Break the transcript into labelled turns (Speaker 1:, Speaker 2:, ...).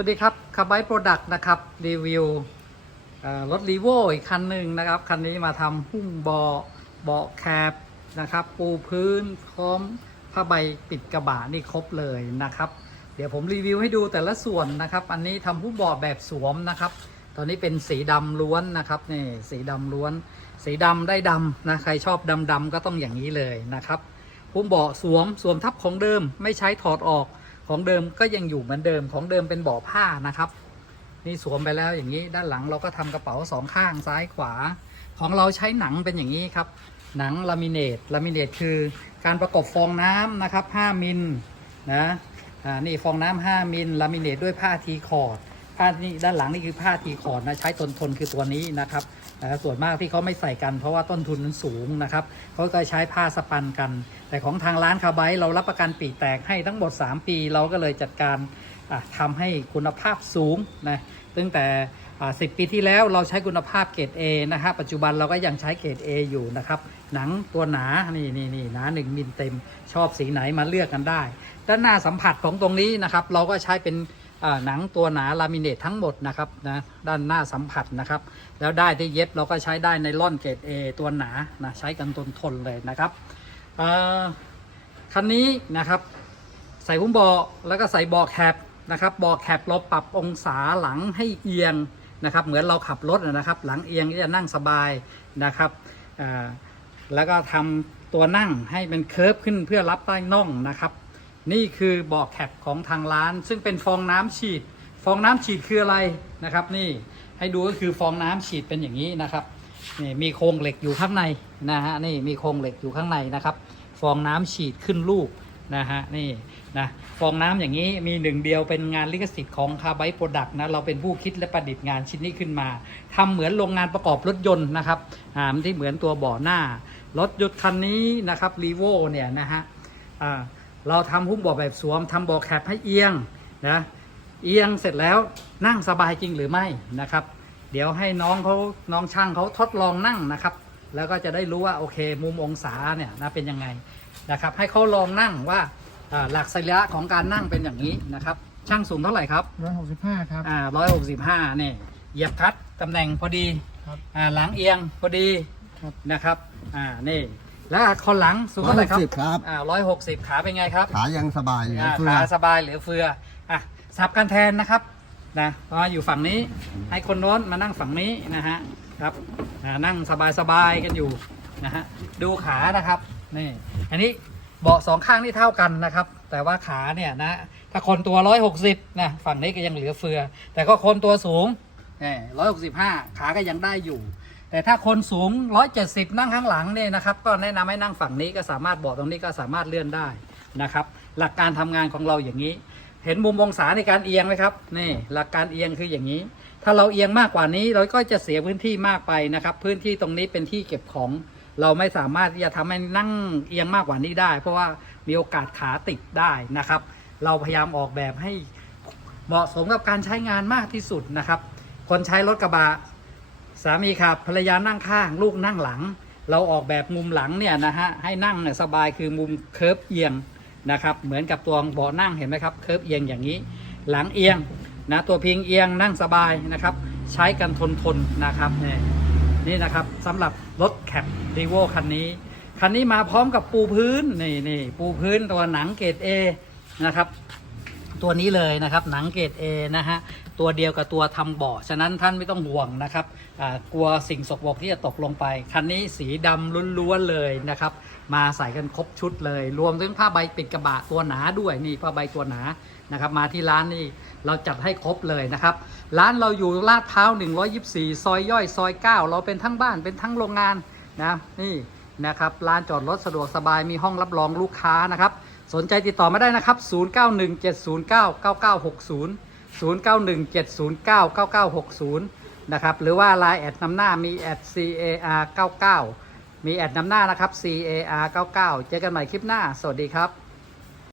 Speaker 1: วัสดีครับคาร์ไบโปรดักต์นะครับ รีวิวรถรีโวอีกคันหนึ่งนะครับ คันนี้มาทำหุ้มเบาะเบาะแคบนะครับ ปูพื้นพร้อมผ้าใบปิดกระบะนี่ครบเลยนะครับ เดี๋ยวผมรีวิวให้ดูแต่ละส่วนนะครับ อันนี้ทำหุ้มเบาะแบบสวมนะครับ ตอนนี้เป็นสีดำล้วนนะครับนี่สีดำล้วน สีดำได้ดำนะใครชอบดำดำๆก็ต้องอย่างนี้เลยนะครับหุ้มเบาะสวมสวมทับของเดิมไม่ใช้ถอดออก ของเดิมก็ยังอยู่เหมือนเดิมของเดิมเป็นบาะผ้านะครับนี่สวมไปแล้วอย่างนี้ด้านหลังเราก็ทำกระเป๋าสองข้างซ้ายขวา ของเราใช้หนังเป็นอย่างนี้ครับ หนังลามิเนตลามิเนตคือการประกบฟองน้ำนะครับ 5มิลนะอ่านี่ฟองน้ำ5มิลลามิเนตด้วยผ้าทีคอร์ดผ้านี่ด้านหลังนี่คือผ้าทีคอร์ดนะใช้ทนทนคือตัวนี้นะครับ นะส่วนมากที่เขาไม่ใส่กันเพราะว่าต้นทุนมันสูงนะครับเขาก็ใช้ผ้าสปันกัน แต่ของทางร้านคาไบต์เรารับประกันปีแตกให้ทั้งหมด 3 ปี เราก็เลยจัดการอะทำให้คุณภาพสูงนะตั้งแต่ 10 ปีที่แล้วเราใช้คุณภาพเกรด A นะฮะปัจจุบันเราก็ยังใช้เกรด A อยู่นะครับหนังตัวหนา นี่นี่นี่หนา1มิลเต็ม ชอบสีไหนมาเลือกกันได้ ด้านหน้าสัมผัสของตรงนี้นะครับเราก็ใช้เป็น หนังตัวหนาลามิเนตทั้งหมดนะครับนะด้านหน้าสัมผัสนะครับ แล้วได้ที่เย็บเราก็ใช้ได้ในล่อนเกรด A ตัวหนานะใช้กันทนทนเลยนะครับคันนี้นะครับใส่หุ้มเบาะแล้วก็ใส่เบาะแคปนะครับเบาะแคปเราปรับองศาหลังให้เอียงนะครับ เหมือนเราขับรถนะครับ หลังเอียงจะนั่งสบายนะครับแล้วก็ทำตัวนั่งให้เป็นเคิร์ฟขึ้นเพื่อรับใต้น่องนะครับ นี่คือบาะแคปของทางร้าน ซึ่งเป็นฟองน้ำฉีด ฟองน้ำฉีดคืออะไรนะครับ นี่ให้ดูก็คือฟองน้ำฉีดเป็นอย่างนี้นะครับนี่มีโครงเหล็กอยู่ข้างในนะฮะนี่มีโครงเหล็กอยู่ข้างในนะครับ ฟองน้ำฉีดขึ้นลูกนะฮะนี่นะฟองน้ำอย่างนี้มีหนึ่งเดียวเป็นงานลิขสิทธิ์ของคาไบโปรดักต์นะเราเป็นผู้คิดและประดิษฐ์งานชิ้นนี้ขึ้นมาทำเหมือนโรงงานประกอบรถยนต์นะครับอ่าที่เหมือนตัวบ่อหน้ารถยนต์คันนี้นะครับรีโวเนี่ยนะฮะอ่า เราทำหุ้มเบาะแบบสวมทำเบาะแคปให้เอียงนะเอียงเสร็จแล้วนั่งสบายจริงหรือไม่นะครับ เดี๋ยวให้น้องเขาน้องช่างเขาทดลองนั่งนะครับ แล้วก็จะได้รู้ว่าโอเค มุมองศาเนี่ยนะเป็นยังไงนะครับ ให้เขาลองนั่งว่าอ่าหลักสรีระของการนั่งเป็นอย่างนี้นะครับ ช่างสูงเท่าไหร่ครับ
Speaker 2: ร้อยหกสิบห้าครับ
Speaker 1: อ่าร้อยหกสิบห้าเนี่ยเหยียบคลัดตำแหน่งพอดี
Speaker 2: ครับ
Speaker 1: อ่าหลังเอียงพอดี
Speaker 2: ครับ
Speaker 1: นะครับอ่านี่ แล้วคนหลังสูงเท่าไหร่ครับ
Speaker 3: 160ครับ
Speaker 1: อ่าร้อยหกสิบขาเป็นไงครับ
Speaker 3: ขายังสบายอยู่
Speaker 1: อ่า
Speaker 3: เพื่อ
Speaker 1: ขาสบายเหลือเฟืออะสับกันแทนนะครับนะมาอยู่ฝั่งนี้ให้คนโน้นมานั่งฝั่งนี้นะฮะครับอ่านั่งสบายๆกันอยู่นะฮะดูขานะครับนี่อันนี้เบาะสองข้างนี่เท่ากันนะครับ แต่ว่าขาเนี่ยนะถ้าคนตัว160นะฝั่งนี้ก็ยังเหลือเฟือ แต่ก็คนตัวสูงนี่ร้อยหกสิบห้าขาก็ยังได้อยู่ แต่ถ้าคนสูง 170 นั่งข้างหลังเนี่ยนะครับ ก็แนะนำให้นั่งฝั่งนี้ก็สามารถเบาะตรงนี้ก็สามารถเลื่อนได้นะครับ หลักการทำงานของเราอย่างนี้ เห็นมุมองศาในการเอียงไหมครับนี่หลักการเอียงคืออย่างนี้ ถ้าเราเอียงมากกว่านี้เราก็จะเสียพื้นที่มากไปนะครับ พื้นที่ตรงนี้เป็นที่เก็บของ เราไม่สามารถที่จะทำให้นั่งเอียงมากกว่านี้ได้ เพราะว่ามีโอกาสขาติดได้นะครับ เราพยายามออกแบบให้เหมาะสมกับการใช้งานมากที่สุดนะครับ คนใช้รถกระบะ สามีขับภรรยานั่งข้างลูกนั่งหลัง เราออกแบบมุมหลังเนี่ยนะฮะให้นั่งเนี่ยสบายคือมุมเคิร์ฟเอียงนะครับเหมือนกับตัวเบาะนั่งเห็นไหมครับเคิร์ฟเอียงอย่างนี้ หลังเอียงนะตัวพิงเอียงนั่งสบายนะครับ ใช้กันทนทนนะครับนี่นี่นะครับสำหรับรถแคปดีโวคันนี้ คันนี้มาพร้อมกับปูพื้นนี่นี่ปูพื้นตัวหนังเกรด A นะครับ ตัวนี้เลยนะครับหนังเกรด A นะฮะตัวเดียวกับตัวทำเบาะฉะนั้นท่านไม่ต้องห่วงนะครับกลัวสิ่งสกปรกที่จะตกลงไป คันนี้สีดำล้วนๆเลยนะครับ มาใส่กันครบชุดเลย รวมถึงผ้าใบปิดกระบะตัวหนาด้วยนี่ผ้าใบตัวหนานะครับ มาที่ร้านนี่เราจัดให้ครบเลยนะครับ ร้านเราอยู่ลาดพร้า 124 ซอยย่อยซอย 9 เราเป็นทั้งบ้านเป็นทั้งโรงงานนะนี่นะครับร้านจอดรถสะดวกสบายมีห้องรับรองลูกค้านะครับ สนใจติดต่อมาได้นะครับ 0917099960 0917099960 นะครับ หรือว่า Line แอดนำหน้ามีแอด CAR99 มีแอดนำหน้านะครับ CAR99 เจอกันใหม่คลิปหน้า สวัสดีครับ